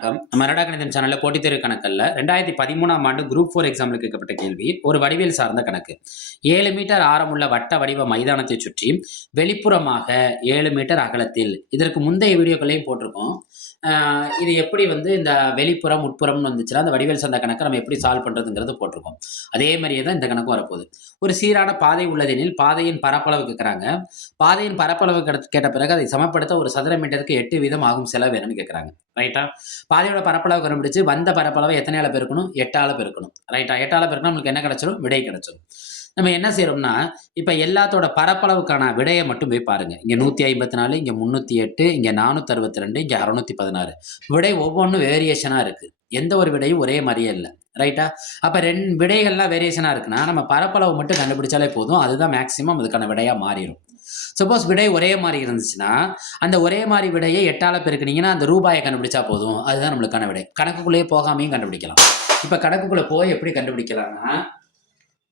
வணக்கம். மரடா கணிதம் சேனல்ல போட்டித் தேர்வு கணக்கல்ல 2013ஆம் ஆண்டு குரூப் 4 எக்ஸாமில் கேட்கப்பட்ட கேள்வி ஒரு வடிவியல் சார்ந்த கணக்கு. 7 மீட்டர் ஆரமுள்ள வட்ட வடிவ மைதானத்தை சுற்றி வெளிப்புறமாக 7 மீட்டர் அகலத்தில், இதற்கு முந்தைய வீடியோக்களையும் போட்டிருக்கோம். இது எப்படி இந்த வெளிப்புறம் உட்புறம்னு வந்துச்சுன்னா அந்த வடிவியல் சார்ந்த கணக்கை நம்ம எப்படி சால்வ் பண்றதுங்கிறது போட்டிருக்கோம். அதே மாதிரியே தான் இந்த கணக்கும் வரப்போகுது. ஒரு சீரான பாதை உள்ளதெனில் பாதையின் பரப்பளவு கேட்குறாங்க. பாதையின் பரப்பளவு கேட்ட பிறகு அதை சமப்படுத்த ஒரு சதுர மீட்டருக்கு 8 வீதம் ஆகும் செலவு என்னன்னு கேட்குறாங்க. ரைட்டா? பாதையோட பரப்பளவு கண்டுபிடிச்சு வந்த பரப்பளவை எத்தனையால பெருக்கணும்? 8ஆல பெருக்கணும். ரைட்டா? 8ஆல பெருக்கணும் நமக்கு என்ன கிடைச்சிடும்? விடை கிடைச்சிடும். நம்ம என்ன செய்யறோம்னா, இப்ப எல்லாத்தோட பரப்பளவுக்கான விடையை மட்டும் போய் பாருங்க. இங்க 154, இங்க 308, இங்க 462, இங்க 616. விடை ஒவ்வொன்றும் வேரியேஷனா இருக்கு. எந்த ஒரு விடையும் ஒரே மாதிரியே இல்லை. ரைட்டா? அப்ப விடைகள்லாம் வேரியேஷனா இருக்குன்னா நம்ம பரப்பளவு மட்டும் கண்டுபிடிச்சாலே போதும். அதுதான் மேக்சிமம் அதுக்கான விடையா மாறிடும். சப்போஸ் விடை ஒரே மாதிரி இருந்துச்சுன்னா அந்த ஒரே மாதிரி விடையை 8ஆல பெருக்கினீங்கன்னா அந்த ரூபாயை கண்டுபிடிச்சா போதும். அதுதான் நம்மளுக்கான விடை. கணக்குக்குள்ளேயே போகாமையும் கண்டுபிடிக்கலாம். இப்ப கணக்குக்குள்ள போய் எப்படி கண்டுபிடிக்கலாம்னா,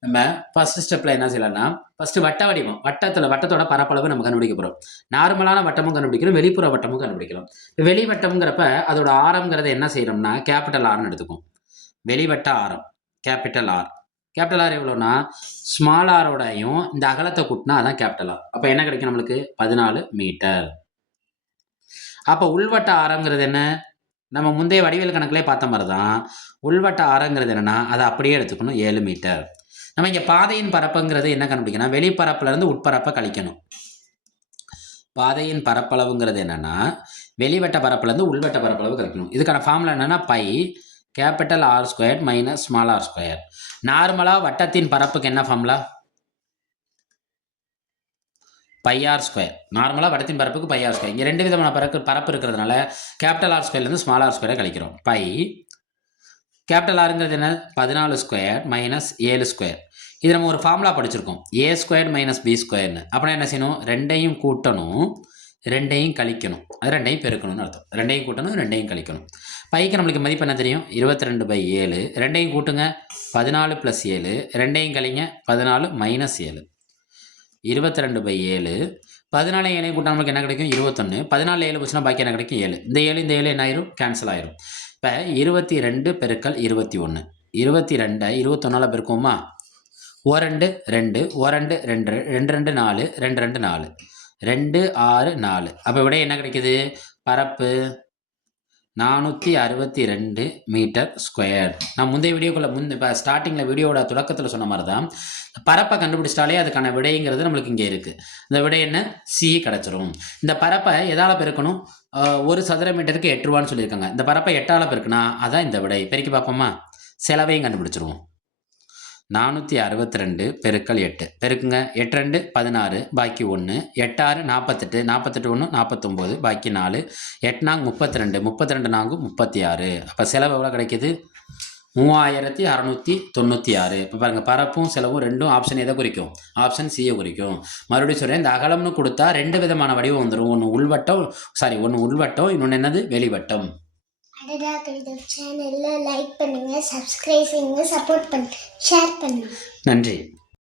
நம்ம ஃபர்ஸ்ட் ஸ்டெப்ல என்ன செய்யலாம்னா, ஃபர்ஸ்ட் வட்ட வடிவம், வட்டத்தோட பரப்பளவு நம்ம கண்டுபிடிக்க போறோம். நார்மலான வட்டமும் கண்டுபிடிக்கிறோம், வெளிப்புற வட்டமும் கண்டுபிடிக்கிறோம். வெளிவட்டம்ங்கிறப்ப அதோட ஆரம்ங்கிறத என்ன செய்யறோம்னா கேபிட்டல் ஆர்னு எடுத்துக்கும். வெளிவட்ட ஆரம் கேபிட்டல் ஆர். கேபிட்டல் ஆர் எவ்வளோனா ஸ்மால் ஆரோடையும் இந்த அகலத்தை கூட்டினா அதான் கேபிட்டல் ஆர். அப்போ என்ன கிடைக்கும் நம்மளுக்கு? 14 மீட்டர். அப்போ உள்வட்ட ஆரங்கிறது என்ன? நம்ம முந்தைய வடிவியல் கணக்கிலே பார்த்த மாதிரி தான். உள்வட்ட ஆரங்கிறது என்னன்னா அதை அப்படியே எடுத்துக்கணும், 7 மீட்டர். நம்ம இங்கே பாதையின் பரப்புங்கிறது என்ன கண்டுபிடிக்கணும்? வெளிப்பரப்புல இருந்து உட்பரப்பை கழிக்கணும். பாதையின் பரப்பளவுங்கிறது என்னன்னா வெளிவட்ட பரப்புல இருந்து உள்வட்ட பரப்பளவு கழிக்கணும். இதுக்கான ஃபார்முலா என்னன்னா pi capital R square minus small R square. நார்மலாக வட்டத்தின் பரப்புக்கு என்ன ஃபார்முலா? By R square. நார்மலாக வட்டத்தின் பரப்புக்கு பை ஆர் ஸ்கொயர். இங்கே ரெண்டு விதமான பரப்பு இருக்கிறதுனால கேபிட்டல் ஆர் ஸ்கொயர்லேருந்து ஸ்மால் ஆர் ஸ்கொயரை கழிக்கிறோம். பை கேபிட்டல் ஆருங்கிறது என்ன? 14 ஸ்கொயர் மைனஸ் 7 ஸ்கொயர். இது நம்ம ஒரு ஃபார்முலா படிச்சிருக்கோம், ஏ ஸ்கொயர் மைனஸ் பி ஸ்கொயர்னு. அப்படின்னா என்ன செய்யணும்? ரெண்டையும் கூட்டணும், ரெண்டையும் கழிக்கணும். அது ரெண்டையும் பெருக்கணும்னு அர்த்தம். ரெண்டையும் கூட்டணும், ரெண்டையும் கழிக்கணும். பைக்கு நம்மளுக்கு மதிப்பு என்ன தெரியும்? 22/7. ரெண்டையும் கூட்டுங்க, 14 + 7. ரெண்டையும் கழிங்க, 14 - 7. 22/7. 14 7 கூட்டம் நம்மளுக்கு என்ன கிடைக்கும்? 21. 14 7 போச்சுன்னா பாக்கி என்ன கிடைக்கும்? 7. இந்த 7 என்ன ஆயிரும்? கேன்சல் ஆயிரும். இப்போ 22 × 21. 22 21ஆல் பெருக்குவோமா? 1 2 1 2 2 2 4 2 2 4 2 6 4. அப்போ விட என்ன கிடைக்குது? பரப்பு 462 மீட்டர் ஸ்கொயர். நான் முந்தைய வீடியோக்குள்ள இப்போ ஸ்டார்டிங்கில் வீடியோட தொடக்கத்தில் சொன்ன மாதிரி தான், பரப்பை கண்டுபிடிச்சிட்டாலே அதுக்கான விடைங்கிறது நம்மளுக்கு இங்கே இருக்குது. இந்த விடை என்ன? சி கிடச்சிரும். இந்த பரப்பை எதால் பெருக்கணும்? 1 சதுர மீட்டருக்கு 8 ரூபான்னு சொல்லியிருக்காங்க. இந்த பரப்பை 8ஆல் பெருக்குனா அதான் இந்த விடை. பெருக்கி பார்ப்போமா? செலவையும் கண்டுபிடிச்சிருவோம். 462 × 8 பெருக்குங்க. 8 2 16, பாக்கி 1. 8 6 48, 48 1 49, பாக்கி 4. 8 4 32, 32 4 36. அப்போ செலவு எவ்வளோ கிடைக்கிது? 3696. இப்போ பாருங்கள், பரப்பும் செலவும் ரெண்டும் ஆப்ஷன் எதை குறிக்கும்? ஆப்ஷன் சியை குறிக்கும். மறுபடியும் சொல்கிறேன், இந்த அகலம்னு கொடுத்தா ரெண்டு விதமான வடிவம் வந்துடும். ஒன்று உள்வட்டம், இன்னொன்று என்னது? வெளிவட்டம். அடடா கணிதம் சேனலை லைக் பண்ணுங்க, சப்ஸ்கிரைப் பண்ணுங்க, சப்போர்ட் பண்ணுங்க, ஷேர் பண்ணுங்க. நன்றி.